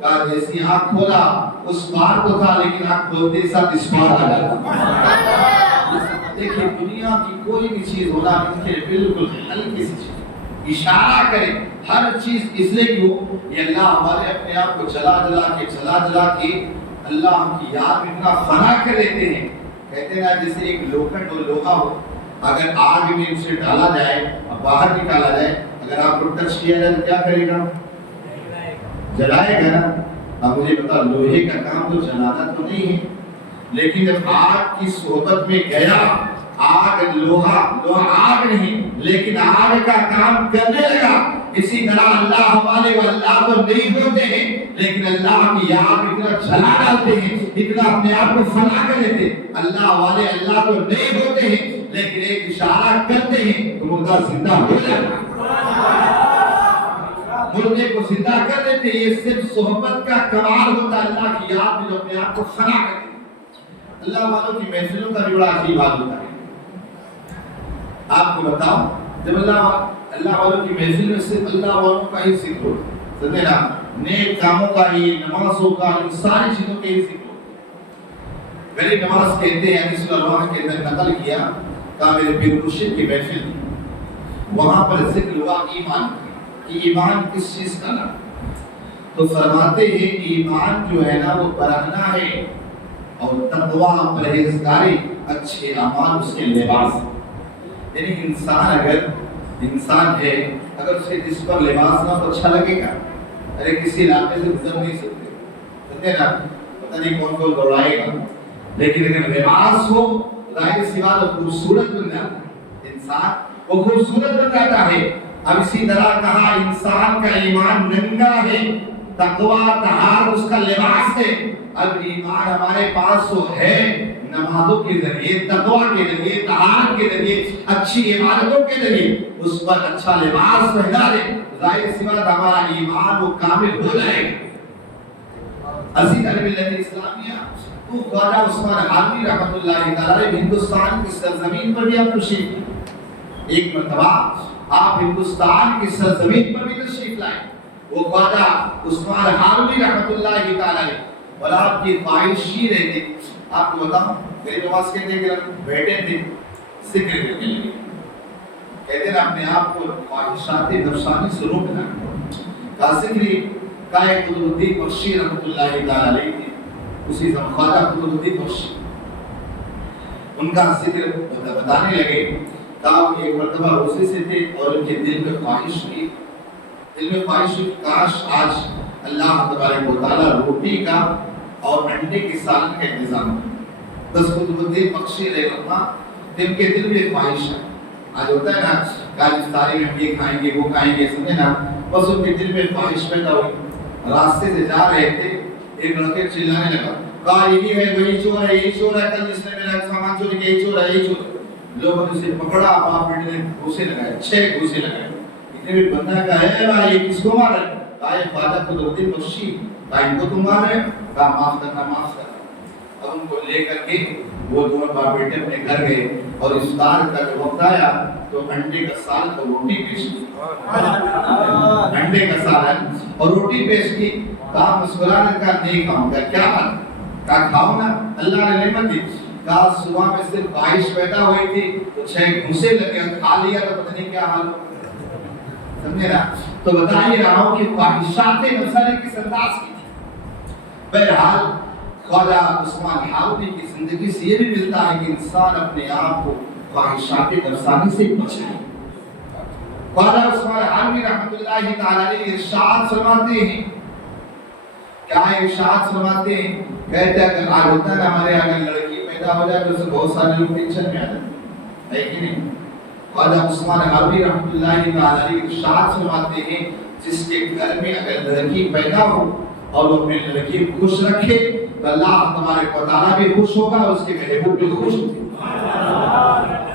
کہا جیسی آنکھ کھولا اس بار کو تھا لیکن آنکھ کھولتے ساتھ اس بار آ جاتا. دیکھیں دنیا کی کوئی بھی چیز ہونا ان کے بالکل ہلکی سی چیز اشارہ کرے ہر چیز اس لیے کہ وہ یہ اللہ ہمارے اپنے آپ کو جلا جلا کے اللہ ہم کی یاد میں اتنا فنا کر دیتے ہیں. کہتے ہیں نا جیسے ایک لوکھنڈ اور لوہا ہو اگر آگ میں اسے ڈالا جائے اور باہر نکالا جائے اگر آپ کو ٹچ کیا جائے تو کیا کرے گا؟ جلائے گا نا. اب مجھے بتا لوہے کا کام تو جلانا تو نہیں ہے لیکن جب آگ کی صحبت میں گیا آگ لوہا آگ نہیں لیکن آگ کا کام کرنے لگا. اسی طرح اللہ والے وہ اللہ تو نہیں ہوتے ہیں لیکن اللہ کی یاد اتنا جلا ڈالتے ہیں اتنا اپنے آپ کو فنا کر دیتے. اللہ والے اللہ تو نہیں ہوتے ہیں لیکن ایک اشارہ کرتے ہیں تو مردہ زندہ ہو جاتا مردے کو زندہ کر دیتے. یہ صرف صحبت کا کمال ہوتا ہے اللہ کی یاد میں جو اپنے آپ کو فنا کر دیتے. اللہ والوں کی محفلوں کا بھی بڑا عجیب حال ہوتا ہے. آپ کو بتاؤ جب اللہ والوں کی محفل میں صرف اللہ والوں کا ہی ذکر ہو سمجھے نا نیک کاموں کا ہی نمازوں کا ان ساری چیزوں کے ہی ذکر ہو. میری نماز کہتے ہیں حدیث الرحمن کے اندر نقل کیا کہ میرے پیر مرشد کی محفل تھی وہاں پر ذکر ہوا ایمان کہ ایمان کس چیز کا نام تو فرماتے ہیں ایمان جو ہے نا وہ برہنہ ہے اور تقویٰ پرہیزگاری اچھے اعمال اس کے لباس ہے. یعنی انسان ہے اگر اسے جس پر لباس نہ تو اچھا لگے گا. ارے کسی علاقے سے گزر نہیں سکتے سمجھے نا پتہ نہیں کون کون دوڑائے گا لیکن اگر لباس ہو ظاہر سی بات خوبصورت بن جاتا ہے انسان وہ خوبصورت بن جاتا ہے. اب اسی طرح کہا انسان کا ایمان ننگا ہے تقویٰ طہارت اس کا لباس ہے. اب ایمان ہمارے پاس تو ہے نمازوں کے ذریعے تقویٰ کے ذریعے طہارت کے ذریعے اچھی عبادتوں کے ذریعے اس پر اچھا لباس پہنا دے ظاہر سی بات ہمارا ایمان وہ کامل ہو جائے گا. عزیز ملت اسلامیہ تو خواجہ عثمان حالوی رحمۃ اللہ تعالی ہندوستان کی سرزمین پر بھی آپ تشریف لائے. ایک مرتبہ آپ ہندوستان کی سرزمین پر بھی تشریف لائے. وہ خواجہ عثمان حالوی رحمۃ اللہ تعالی اور آپ کی خواہش ہی رہتی. آپ کو بتاؤں میری نماز کہتے ہیں کہ بیٹھے تھے ذکر کرنے لگے کہتے ہیں اپنے آپ کو خواہشات نفسانی سے روکنا. کا ذکر کا قطب الدین بخشی رحمۃ اللہ تعالی علیہ تھے اسی زمان خواجہ قطب الدین بخشی ان کا ذکر بتانے لگے. تاہم ایک مرتبہ روزے سے تھے اور ان کے دل میں خواہش کی کاش آج اللہ تبارک و تعالیٰ روٹی کا اور انڈے کے سالن کا انتظام ہے. بس قطب الدین بخشی رحمہ اللہ ان کے دل میں خواہش ہے. آج ہوتا ہے نا کل افطاری میں یہ کھائیں گے وہ کھائیں گے سمجھے نا بس ان کے دل میں خواہش پیدا ہوئی. راستے سے جا رہے تھے ایک لڑکے چلانے لگا کہا یہی ہے وہی چور ہے یہی چور ہے کل جس نے میرا سامان چوری کیا یہی چور ہے یہی چور. لوگوں نے اسے پکڑا باپ بیٹے نے گھوسے لگائے 6 گھوسے لگائے. اتنے بھی بندہ کہا ہے بھائی یہ کس کو مار رہے ہیں؟ کہا یہ خواجہ قطب الدین بخشی. کہا ان کو تم مار رہے ہیں؟ کہا معاف کرنا. اب ان کو لے کر کے وہ دونوں باپ بیٹے اپنے گھر گئے اور افطار کا جو وقت آیا تو انڈے کا سالن اور روٹی پیش کی. انڈے کا سالن اور روٹی پیش کی. کہا مسکرانے کا نہیں کھاؤں گا کیا بات؟ کہا کھاؤ نا اللہ نے نعمت دی. کہا صبح میں صرف خواہش پیدا ہوئی تھی تو 6 گھوسے لگے کھا لیا تو پتہ نہیں کیا حال سمجھے نا. تو بتا ہی رہا ہوں کہ خواہشات نفسانی کس انداز کی تھی. بہرحال خواجہ عثمان حالوی کی زندگی سے یہ بھی ملتا ہے کہ انسان اپنے آپ کو خواہشات نفسانی سے بچائے. خواجہ عثمان حالوی رحمۃ اللہ تعالی علیہ ارشاد فرماتے ہیں کیا ارشاد فرماتے ہیں کہتے ہیں کہ آج ہوتا ہے ہمارے یہاں لڑکی پیدا ہو جائے تو اسے بہت سارے لوگ ٹینشن میں آ جاتے ہیں کہ نہیں. خواجہ عثمان حالوی رحمۃ اللہ تعالی علیہ ارشاد فرماتے ہیں جس کے گھر میں اگر لڑکی پیدا ہو اور وہ اپنی لڑکی کو خوش رکھے تو اللہ تبارک و تعالیٰ بھی خوش ہوگا اور اس کے محبوب بھی خوش ہوگی.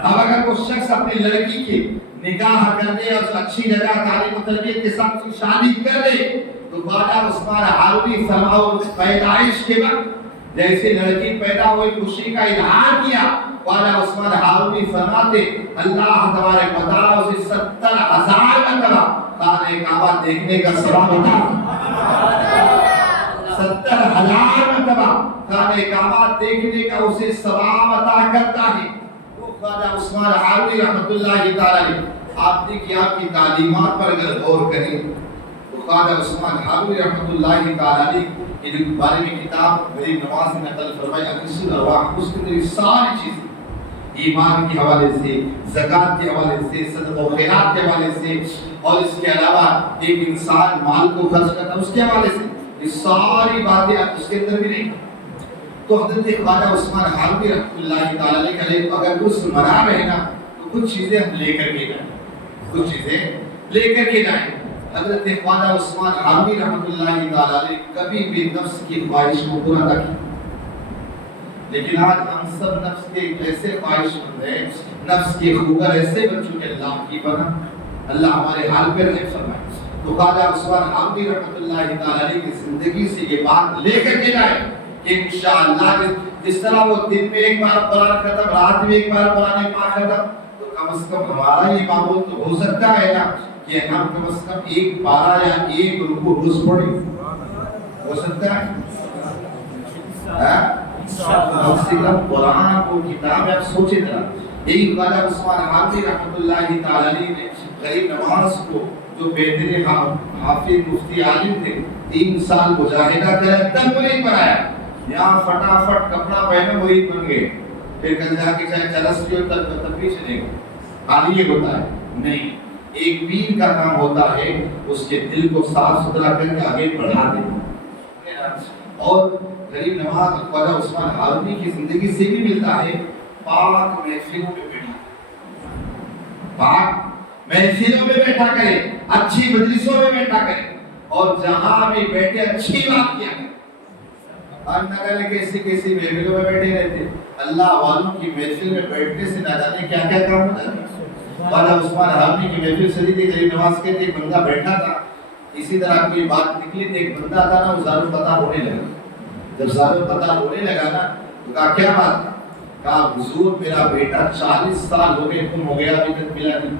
اب اگر وہ شخص اپنی لڑکی کی نکاح کر دے اور اچھی جگہ تعلیم و تربیت کے ساتھ شادی کر دے تو خواجہ عثمان حالوی فرماؤ پیدائش کے وقت جیسے لڑکی پیدا ہوئی خوشی کا اظہار کیا خواجہ عثمان حالوی فرماتے اللہ تبارک و تعالیٰ اسے 70,000 مرتبہ خانہ کعبہ دیکھنے کا ثواب عطا. اگر ہزار مرتبہ خانہ کعبہ دیکھنے کا اسے ثواب عطا کرتا ہے. وہ خواجہ عثمان ہارونی رحمۃ اللہ تعالی علیہ، آپ نے کہ آپ کی تعلیمات پر اگر غور کریں تو خواجہ عثمان ہارونی رحمۃ اللہ تعالی علیہ کے بارے میں کتاب غریب نواز نے نقل فرمائی انیس الارواح، اس کے اندر ساری چیزیں ایمان کے حوالے سے، زکات کے حوالے سے، صدقہ و خیرات کے حوالے سے، اور اس کے علاوہ ایک انسان مال کو خرچ کرتا ہے اس کے حوالے سے، یہ ساری باتیں اس کے اندر بھی نہیں. تو حضرت خواجہ عثمان ہارونی رحمۃ اللہ تعالی علیہ اگر اس منا رہے نا تو کچھ چیزیں ہم لے کر کے جائیں، کچھ چیزیں لے کر کے جائیں. حضرت خواجہ عثمان ہارونی رحمۃ اللہ تعالی علیہ کبھی بھی نفس کی خواہش کو پورا نہ کیا. لیکن آج ہم سب نفس کے ایسے خواہش مند ہیں، نفس کے خوگر ایسے بن چکے اللہ کی بنا، اللہ ہمارے حال پہ رحم فرمائے. تو خواجہ عثمان ہارونی رحمۃ اللہ تعالی علیہ کی زندگی سے یہ بات لے کر کے جائیں کہ انشاءاللہ جس طرح وہ دن میں ایک بار قرآن ختم، رات میں ایک بار قرآن پاک ختم، تو کم از کم ہمارا یہ معمول تو ہو سکتا ہے نا کہ ہم کم از کم ایک پارہ یا ایک رکوع روز پڑھیں. ہو سکتا ہے کم سے کم قرآن کو کتاب آپ سوچے ذرا. یہی خواجہ عثمان ہارونی رحمۃ اللہ تعالی علیہ نے غریب نواز کو جو بہترین حافظ مفتی عالم تھے 3 سال مجاہدہ کرا تب مرید بنایا. یہاں فٹافٹ کپڑا پہنے مرید بن گئے، پھر کل جا کے چاہے چرس کی ہو تب بھی چلے گا. خالی یہ ہوتا ہے نہیں، ایک پیر کا کام ہوتا ہے اس کے دل کو صاف ستھرا کر کے آگے بڑھا دے. اور غریب نواز خواجہ عثمان ہارونی کی زندگی سے بھی ملتا ہے پاک محفلوں میں بیٹھا، پاک محفلوں میں بیٹھا کرے، اچھی مجلسوں میں بیٹھا کرے، اور جہاں بھی بیٹھے اچھی بات کیا کرے. ہم نہ جانے کیسی کیسی محفلوں میں بیٹھے رہتے، اللہ والوں کی محفل میں بیٹھنے سے نہ جانے کیا کیا کام ہوتا ہے. خواجہ عثمان ہارونی کی محفل سے تھی، غریب نواز کے ایک بندہ بیٹھا تھا، اسی طرح کوئی بات نکلی تو ایک بندہ تھا نا وہ زارو پتہ رونے لگا. جب زارو پتہ رونے لگا نا تو کہا کیا بات ہے؟ کہا حضور میرا بیٹا 40 سال ہو گئے گم ہو گیا، ابھی تک ملا نہیں.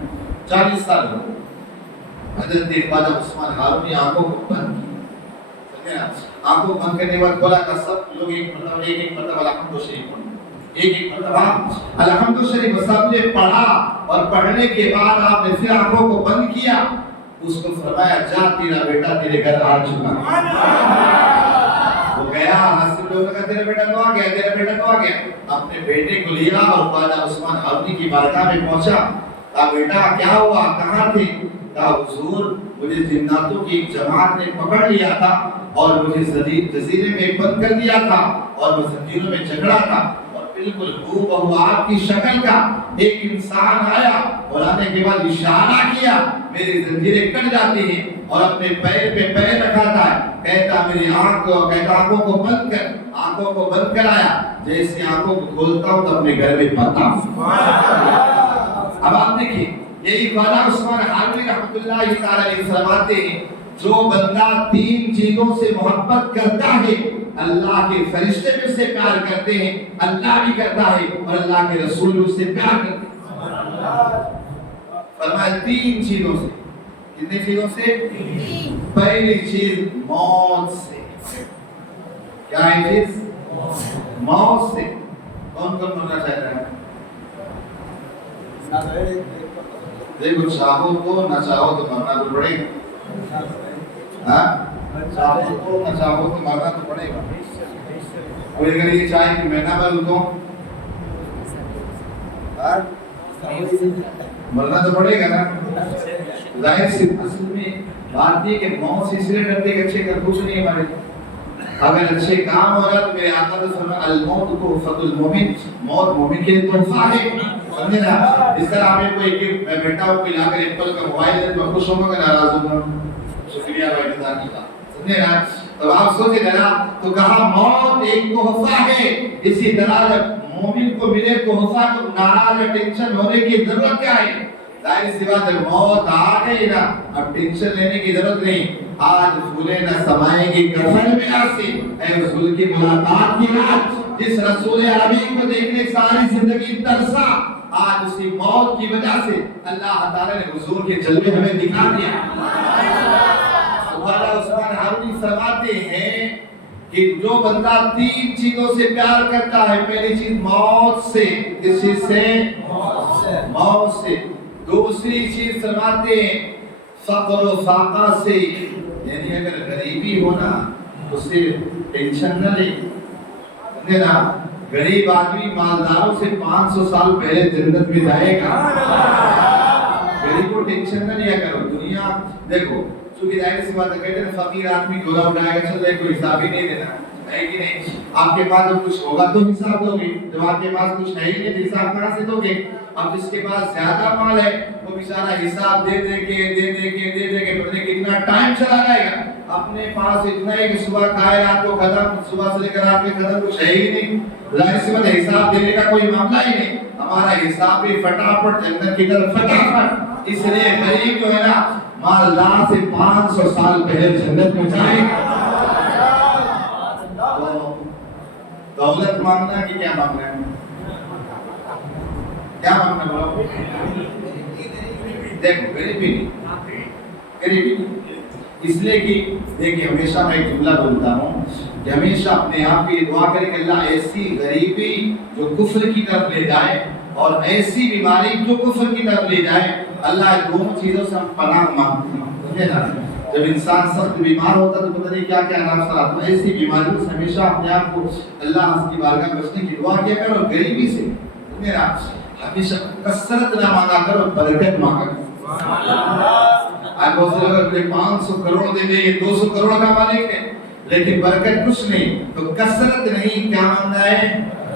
40 سال ہو گئے. حضرت خواجہ عثمان ہارونی آنکھوں کو بند کی، آنکھوں بند کرنے کے بعد بولا کہ سب لوگ ایک مرتبہ الحمد شریف پڑھو، ایک مرتبہ الحمد شریف سب نے پڑھا. اور پڑھنے کے بعد آپ نے پھر آنکھوں کو بند کیا، اس کو فرمایا جا تیرا بیٹا تیرے گھر آ چکا. وہ گیا، حاصل لوگوں نے کہا تیرا بیٹا تو آ گیا، تیرا بیٹا تو آ گیا. اپنے بیٹے کو لیا اور خواجہ عثمان ہارونی کی بارگاہ میں پہنچا. کہا بیٹا کیا ہوا، کہاں تھے؟ کہا حضور مجھے جناتوں کی ایک جماعت نے پکڑ لیا تھا اور مجھے جزیرے میں بند کر دیا تھا، اور میں زنجیروں میں جکڑا تھا، اور بالکل ہو بہو آپ کی شکل کا ایک انسان آیا اور آنے کے بعد اشارہ کیا، میری زنجیریں کٹ جاتی ہیں، اور اپنے پیر پہ پیر رکھاتا ہے، کہتا میری آنکھوں کو بند کر، آنکھوں کو بند کرایا. جیسے آنکھوں کو کھولتا ہوں تو اپنے گھر میں پاتا ہوں. اب آپ دیکھیے یہی خواجہ عثمان ہارونی رحمۃ اللہ تعالی علیہ فرماتے ہیں جو بندہ 3 چیزوں سے محبت کرتا ہے اللہ کے فرشتے بھی اس سے پیار کرتے ہیں، اللہ بھی کرتا ہے اور اللہ کے رسول بھی اس سے پیار کرتے ہیں. فرمایا 3 چیزوں سے. کتنی چیزوں سے؟ پہلی چیز موت سے. کیا ہے چیز؟ موت سے. کون کون مرنا چاہتا ہے؟ دیکھو چاہو تو نہ چاہو تو مرنا تو پڑے گا. چاہو تو نہ چاہو تو مرنا تو پڑے گا. کوئی اگر یہ چاہے کہ میں نہ مروں تو مرنا تو پڑے گا نا. ظاہر سی اصل میں بات یہ کہ موت سے اس لیے ڈرتے کہ اچھے کر کچھ نہیں ہمارے. اگر اچھے کام ہو رہا تو میرے آقا نے فرمایا الموت تحفۃ المؤمن، موت مومن کے لیے تحفہ ہے. سمجھے نا؟ اس طرح ہمیں کوئی کہ میں بیٹا ہوں کوئی لا کر ایپل کا موبائل ہے تو خوش ہوں گا کہ ناراض ہوں گا؟ شکریہ بھائی انتظار کی. سمجھے نا؟ تو آپ سوچے ذرا، تو کہا موت ایک تحفہ ہے. اسی طرح مومن کو ملے تحفہ تو ناراض ٹینشن ہونے کی ضرورت کیا ہے؟ ظاہر سی بات ہے موت آ گئی نا اب ٹینشن لینے کی ضرورت نہیں. آج پھولے نہ سمائیں گے کفن میں آسی، اے رسول کی ملاقات کی رات. جس رسول عربی کو دیکھنے ساری زندگی ترسا، آج اسی موت کی وجہ سے اللہ تعالی نے حضور کے جلوے ہمیں دکھا دیا. خواجہ عثمان ہارونی فرماتے ہیں کہ جو بندہ 3 چیزوں سے پیار کرتا ہے، پہلی چیز موت سے، کس چیز سے؟ موت سے۔ دوسری چیز فرماتے ہیں فقر و فاقہ سے، یعنی اگر غریبی ہو نا تو اس سے ٹینشن نہ لے نا، غریب آدمی مالداروں سے 500 سال پہلے جنت میں جائے گا۔ غریب کو ٹینشن نہ لیا کرو، دنیا دیکھو چونکہ ظاہر سی بات ہے، کہتے ہیں فقیر آدمی گھوڑا اٹھائے گا، چل رہے کوئی حساب ہی نہیں دینا ہے کہ نہیں؟ آپ کے پاس جب کچھ ہوگا تو حساب دو گے، جب آپ کے پاس کچھ ہے ہی نہیں تو حساب کہاں سے دو گے؟ اب جس کے پاس زیادہ مال ہے وہ بیچارہ حساب دے دے کے پتہ نہیں کتنا ٹائم چلا جائے گا۔ اپنے پاس اتنا ہے کہ صبح کھائے رات کو ختم، صبح سے لے کر رات میں ختم، کچھ ہے ہی نہیں، ظاہر سی بات ہے حساب دینے کا کوئی معاملہ ہی نہیں۔ ہمارا حساب بھی فٹافٹ جنت کی طرف فٹافٹ، اس لیے غریب جو ہے نا مالدار سے 500 سال پہلے جنت میں جائے گا۔ دولت مانگنا کہ کیا مانگنا ہے؟ کیا مانگنا بولو؟ دیکھو غریبی نہیں، اس لیے کہ دیکھیں ہمیشہ میں ایک جملہ بولتا ہوں کہ ہمیشہ اپنے آپ کی دعا کریں کہ اللہ ایسی غریبی جو کفر کی طرف لے جائے اور ایسی بیماری جو کفر کی طرف لے جائے، اللہ دونوں چیزوں سے ہم پناہ مانگتے ہیں۔ جب انسان سخت بیمار ہوتا ہے تو پتہ نہیں کیا کیا نام سر آتا ہے، ایسی بیماریوں سے ہمیشہ اپنے آپ کو اللہ کی بارگاہ میں بچنے کی دعا کیا کرو، اور غریبی سے ہمیشہ کثرت نہ مانگا کرو، برکت مانگا کرو۔ آج بہت سے لوگ اپنے 500 کروڑ دے دیں، 200 کروڑ کا مالک ہے لیکن برکت کچھ نہیں، تو کثرت نہیں، کیا مانگنا ہے؟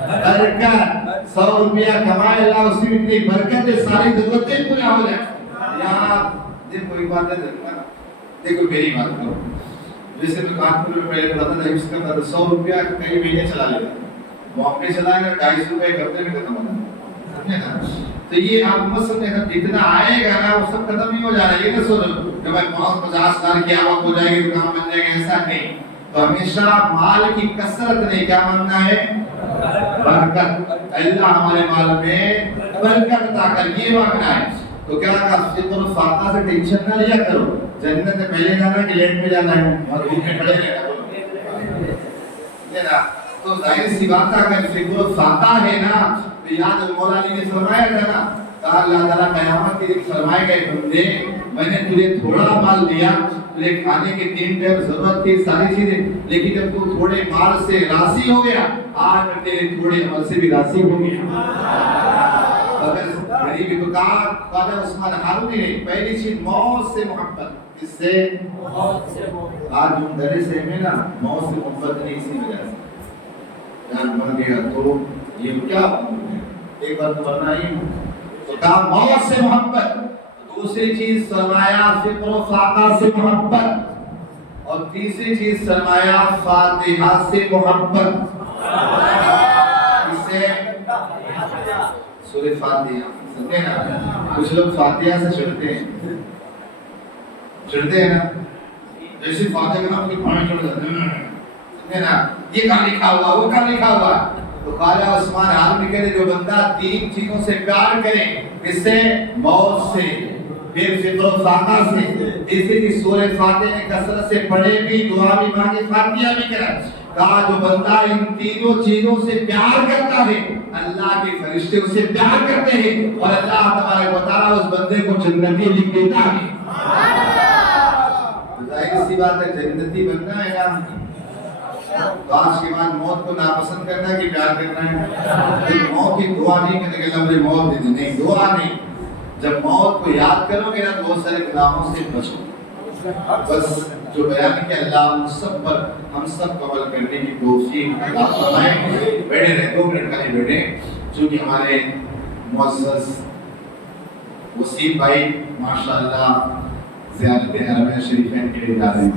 برکت۔ 100 روپیہ کمائے اللہ اسی میں اتنی برکت ہے ساری ضرورتیں پورا ہو جائے۔ یہاں دیکھو ایک بات ہے، دیکھو میری بات کرو، جیسے میں کانپور میں پہلے پڑھتا تھا اس کا 100 روپیہ کئی مہینے چلا لیتا، وہاں پہ چلائے گا 250 روپے ایک ہفتے میں ختم ہوتا ہے۔ تو یہ آپ مسئلہ جتنا آئے گا نا وہ سب ختم ہی ہو جا رہا ہے۔ یہ نہ سوچو کہ بھائی 50 سال کی آمد ہو جائے گی تو کام بن جائے گا، ایسا نہیں۔ تو ہمیشہ مال کی کثرت نہیں، کیا مانگنا ہے؟ برکت۔ اللہ ہمارے مال میں برکت عطا کر، یہ مانگنا ہے۔ تو کیا کہا فکر و فاقہ سے ٹینشن نہ لیا کرو، جنت میں پہلے جانا ہے کہ لیٹ میں جانا ہے، اور دھوپ میں کھڑے رہنا ہے۔ تو ظاہر سی بات ہے اگر فکر و فاقہ ہے نا تو یاد مولا علی نے فرمایا تھا نا، کہا اللہ تعالیٰ قیامت کے دن فرمائے گا بندے میں نے تجھے تھوڑا مال دیا، تجھے کھانے کے 3 ٹائم ضرورت تھی ساری چیزیں، لیکن جب تو تھوڑے مال سے راضی ہو گیا، آج میں تیرے تھوڑے عمل سے بھی راضی ہو گیا۔ اگر غریبی تو کہا خواجہ عثمان ہارونی نے پہلی چیز موت سے محبت، کس سے؟ موت سے محبت۔ آج ہم ڈرے سے میں نا موت سے محبت نہیں، اسی وجہ سے جان مر گیا تو یہ کیا ایک بات ورنہ ہی تو کہا موت سے محبت۔ دوسری چیز سرمایہ فکر و فاقہ سے محبت، اور تیسری چیز سرمایہ فاتحہ سے محبت۔ اس سے سورہ فاتحہ سمجھے نا، کچھ لوگ فاتحہ سے چڑھتے ہیں نا، جیسے فاتحہ کا نام کوئی پانی چڑھ جاتا ہے سمجھے نا، یہ کہاں لکھا ہوا وہ کہاں لکھا ہوا۔ تو خواجہ عثمان ہارونی کہتے جو بندہ 3 چیزوں سے پیار کرے، کس سے؟ موت سے، پھر فکر و فاقہ سے، تیسری چیز سورہ فاتحہ میں کثرت سے پڑھے بھی، دعا بھی مانگے، فاتحہ بھی کرے۔ کہا جو بندہ ان تینوں چیزوں سے پیار کرتا ہے اللہ کے فرشتے اسے پیار کرتے ہیں، اور اللہ تبارک و تعالیٰ اس بندے کو جنتی لکھ دیتا ہے۔ ظاہر سی بات ہے جنتی بننا ہے نا، تو آج کے بعد موت کو ناپسند کرنا ہے کہ پیار کرنا ہے؟ موت کی دعا نہیں کرنے کہ اللہ مجھے موت دے دے، نہیں، دعا نہیں۔ جب موت کو یاد کرو گے نا بہت سارے گناہوں سے بچو۔ بس جو بیان کیا اللہ ہم سب کو عمل کرنے کی توفیق عطا فرمائے۔ بیٹھے رہے 2 منٹ کے لیے بیٹھے، چونکہ ہمارے معزز وسیم بھائی ماشاءاللہ زیارت حرمین شریفین کے لیے جا رہے ہیں،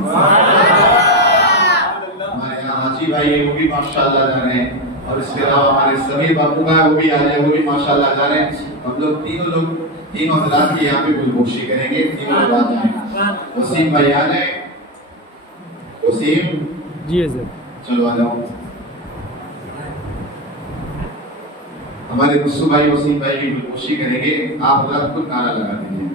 ہمارے یہاں حاجی بھائی ہیں وہ بھی ماشاءاللہ جا رہے ہیں، اور اس کے علاوہ ہمارے سمیر بابو کا وہ بھی آ رہے ہیں، وہ بھی ماشاءاللہ جا رہے ہیں۔ ہم لوگ تینوں حضرات کی یہاں پہ گلگوشی کریں گے، تینوں لوگ آ جائیں۔ وسیم بھائی آ جائیں، وسیم جی حضرت چلو آ جاؤ۔ ہمارے رسو بھائی وسیم بھائی کی گلگوشی کریں گے، آپ حضرات خود نعرہ لگا دیجیے۔